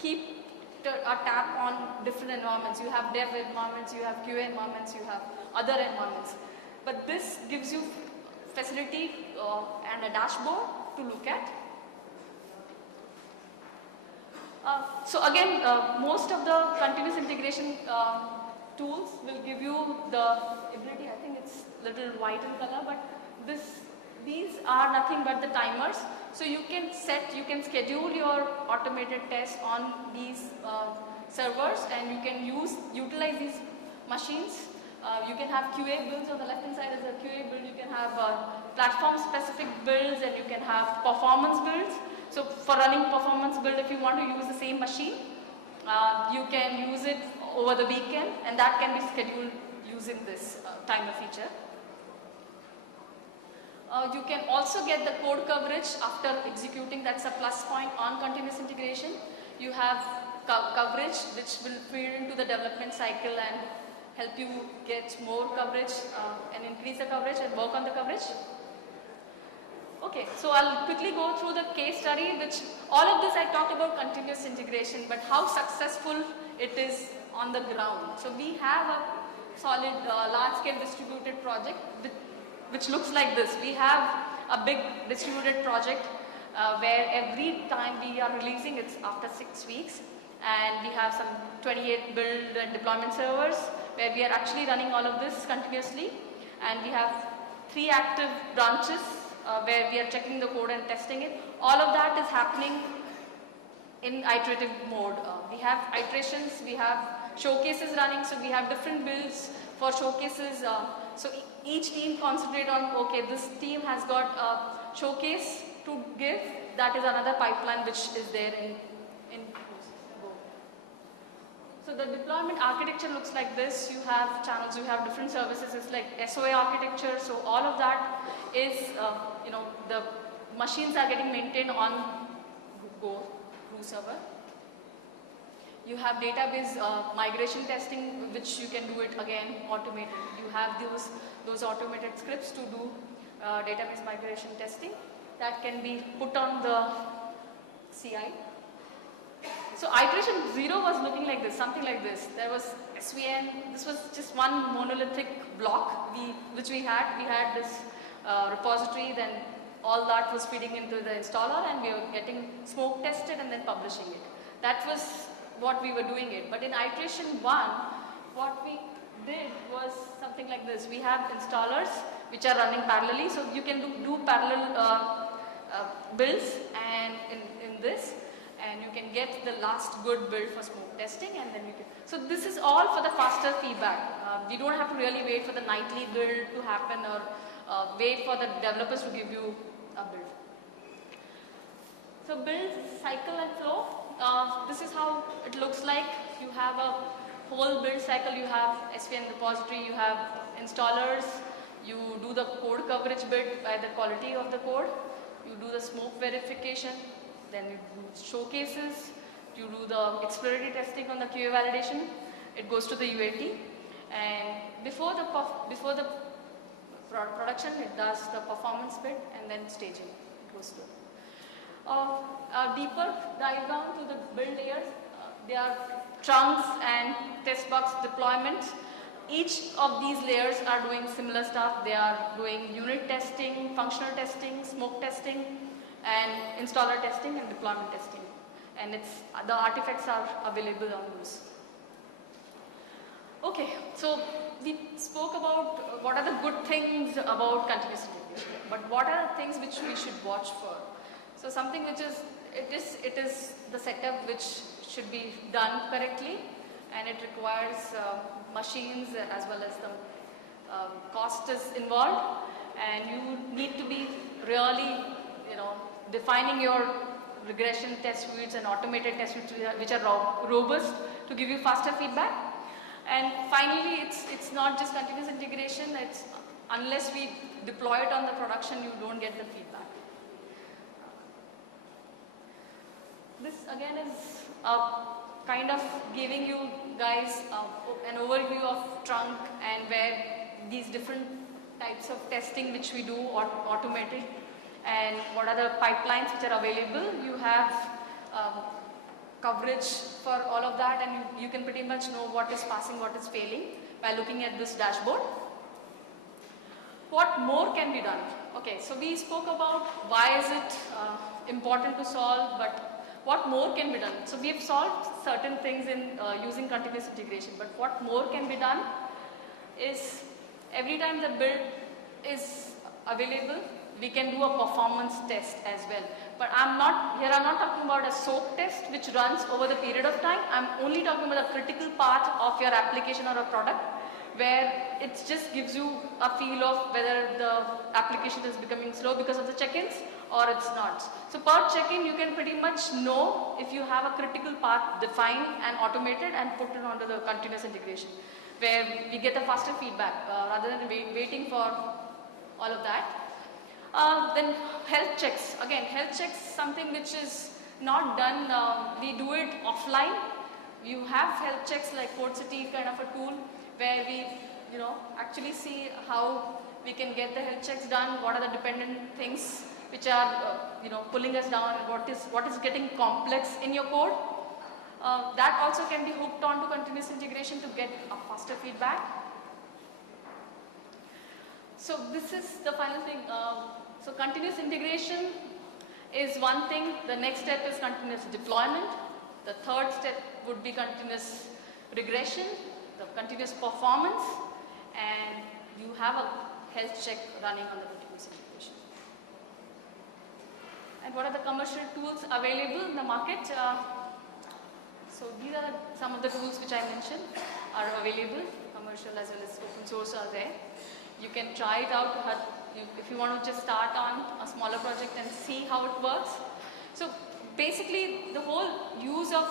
keep a tab on different environments. You have dev environments, you have QA environments, you have other environments. But this gives you facility and a dashboard to look at. So again, most of the continuous integration tools will give you the ability, I think it's little white in color, but these are nothing but the timers. So you can schedule your automated tests on these servers, and you can utilize these machines. You can have QA builds on the left hand side as a QA build, you can have platform specific builds, and you can have performance builds. So for running performance build, if you want to use the same machine, you can use it over the weekend, and that can be scheduled using this timer feature. You can also get the code coverage after executing. That's a plus point on continuous integration. You have coverage which will feed into the development cycle and help you get more coverage and increase the coverage and work on the coverage. Okay, so I'll quickly go through the case study, which all of this I talked about continuous integration, but how successful it is on the ground. So we have a solid large-scale distributed project which looks like this. We have a big distributed project where every time we are releasing, it's after 6 weeks, and we have some 28 build and deployment servers where we are actually running all of this continuously, and we have 3 active branches where we are checking the code and testing it. All of that is happening in iterative mode. We have iterations, we have showcases running, so we have different builds for showcases. So each team concentrate on, okay, this team has got a showcase to give. That is another pipeline which is there in Go. So the deployment architecture looks like this. You have channels, you have different services. It's like SOA architecture. So all of that is, the machines are getting maintained on Go server. You have database migration testing, which you can do it again automated. You have those automated scripts to do database migration testing that can be put on the CI. So iteration 0 was looking like this, something like this. There was SVN. This was just one monolithic block which we had. We had this repository, then all that was feeding into the installer, and we were getting smoke tested and then publishing it. That was what we were doing it. But in iteration 1, what we did was something like this. We have installers which are running parallelly, so you can do parallel builds and in this, and you can get the last good build for smoke testing, and then you can. So this is all for the faster feedback. You don't have to really wait for the nightly build to happen, or wait for the developers to give you a build. So build cycle and flow. This is how it looks like. You have a whole build cycle. You have SVN repository, you have installers, you do the code coverage bit by the quality of the code, you do the smoke verification, then you do showcases, you do the exploratory testing on the QA validation, it goes to the UAT, and before the production, it does the performance bit, and then staging it goes to. A deeper dive down to the build layers. They are trunks and test box deployments. Each of these layers are doing similar stuff. They are doing unit testing, functional testing, smoke testing, and installer testing and deployment testing. And the artifacts are available on those. Okay, so we spoke about what are the good things about continuous integration, but what are the things which we should watch for? So something which is, it is the setup which should be done correctly, and it requires machines as well as the cost is involved, and you need to be really, defining your regression test suites and automated test suites which are robust to give you faster feedback. And finally, it's not just continuous integration. It's unless we deploy it on the production, you don't get the feedback. This again is kind of giving you guys an overview of trunk and where these different types of testing which we do automated, and what are the pipelines which are available. You have coverage for all of that, and you can pretty much know what is passing, what is failing by looking at this dashboard. What more can be done? Okay, so we spoke about why is it important to solve, but what more can be done? So we have solved certain things in using continuous integration, but what more can be done is every time the build is available, we can do a performance test as well. But I'm not talking about a soak test which runs over the period of time. I'm only talking about a critical part of your application or a product where it just gives you a feel of whether the application is becoming slow because of the check-ins or it's not. So per check-in you can pretty much know if you have a critical path defined and automated and put it onto the continuous integration, where we get a faster feedback rather than waiting for all of that. Then health checks. Again, health checks something which is not done, we do it offline. You have health checks like CodeCity kind of a tool where we actually see how we can get the health checks done, what are the dependent things which are pulling us down, and what is getting complex in your code. That also can be hooked on to continuous integration to get a faster feedback. So this is the final thing. So continuous integration is one thing. The next step is continuous deployment. The third step would be continuous regression, the continuous performance, and you have a health check running on the continuous integration. And what are the commercial tools available in the market? So these are some of the tools which I mentioned are available, commercial as well as open source are there. You can try it out if you want to just start on a smaller project and see how it works. So basically the whole use of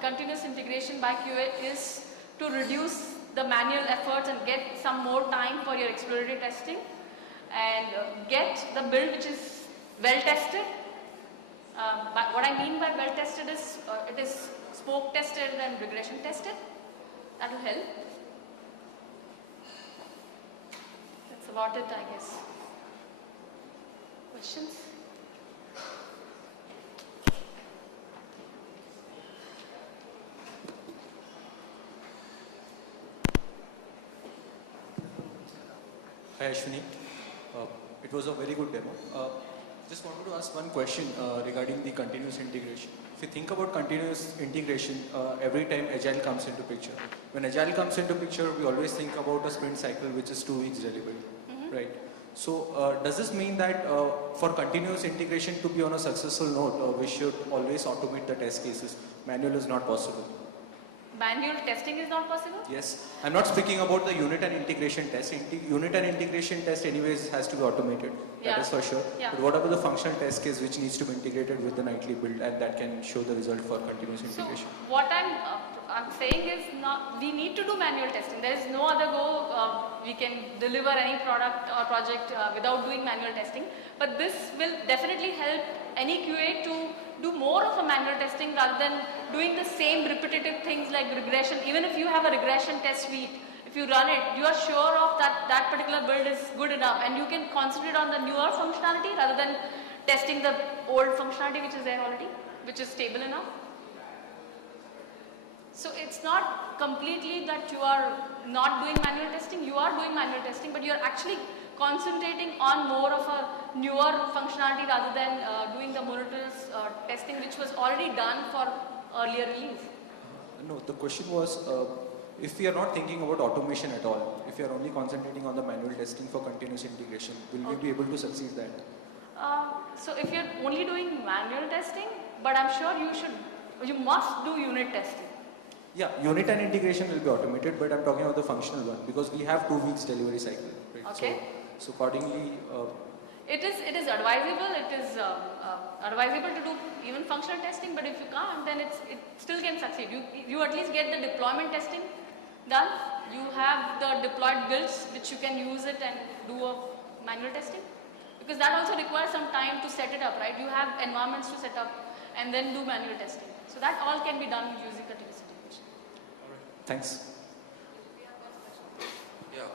continuous integration by QA is to reduce the manual efforts and get some more time for your exploratory testing and get the build which is well tested. But what I mean by well tested is it is spoke tested and regression tested. That will help. That's about it, I guess. Questions? Hi Ashwini, it was a very good demo. Just wanted to ask one question regarding the continuous integration. If you think about continuous integration, every time Agile comes into picture. When Agile comes into picture, we always think about a sprint cycle which is 2 weeks delivery, right? So does this mean that for continuous integration to be on a successful note, we should always automate the test cases? Manual is not possible. Manual testing is not possible? Yes. I'm not speaking about the unit and integration test. Unit and integration test anyways has to be automated. That is for sure. Yeah. But what about the functional test case which needs to be integrated with the nightly build and that can show the result for continuous integration? So what I'm saying is we need to do manual testing. There is no other go. We can deliver any product or project without doing manual testing. But this will definitely help any QA to do more of a manual testing rather than doing the same repetitive things like regression. Even if you have a regression test suite, if you run it, you are sure of that particular build is good enough and you can concentrate on the newer functionality rather than testing the old functionality which is there already, which is stable enough. So it's not completely that you are not doing manual testing, you are doing manual testing, but you are actually concentrating on more of a newer functionality rather than doing the monotonous testing which was already done for earlier release. No, the question was if we are not thinking about automation at all, if you are only concentrating on the manual testing for continuous integration, will we be able to succeed that? So if you're only doing manual testing, but I'm sure you must do unit testing. Yeah, unit and integration will be automated, but I'm talking about the functional one because we have 2 weeks delivery cycle. Right? Okay. So accordingly, it is advisable. It is advisable to do even functional testing, but if you can't, then it still can succeed. You at least get the deployment testing done. You have the deployed builds which you can use it and do a manual testing, because that also requires some time to set it up, right? You have environments to set up and then do manual testing. So that all can be done using continuous integration. All right. Thanks. Yeah,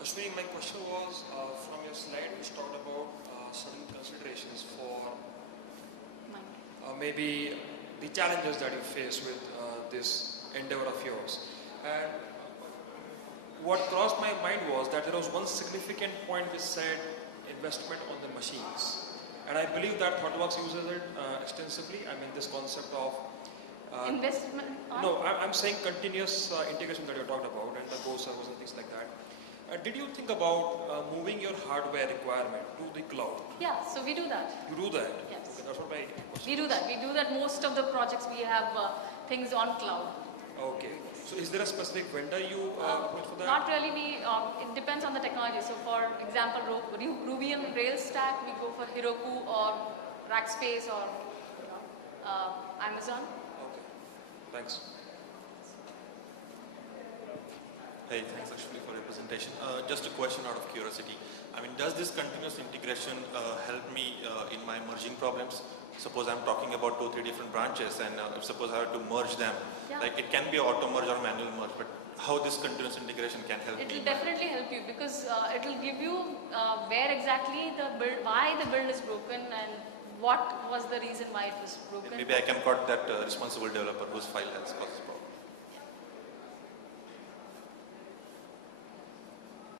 Ashwini, my question was from your slide which talked about certain considerations for maybe the challenges that you face with this endeavor of yours. And what crossed my mind was that there was one significant point which said investment on the machines. And I believe that ThoughtWorks uses it extensively. I mean, this concept of Investment on? no, I'm saying continuous integration that you talked about and the Go servers and things like that. Did you think about moving your hardware requirement to the cloud? Yeah, so we do that. You do that? Yes. Okay, that's what my question. We do that. We do that. Most of the projects we have things on cloud. Okay. So is there a specific vendor you approach for that? Not really. It depends on the technology. So for example, Ruby on Rails stack, we go for Heroku or Rackspace or Amazon. Okay. Thanks. Hey, thanks actually for your presentation. Just a question out of curiosity. I mean, does this continuous integration help me in my merging problems? Suppose I'm talking about 2-3 different branches and if suppose I have to merge them, Yeah. like it can be auto merge or manual merge, but how this continuous integration can help It me? will definitely help you because it will give you where exactly the build, why the build is broken and what was the reason why it was broken. Maybe I can got that responsible developer whose file has got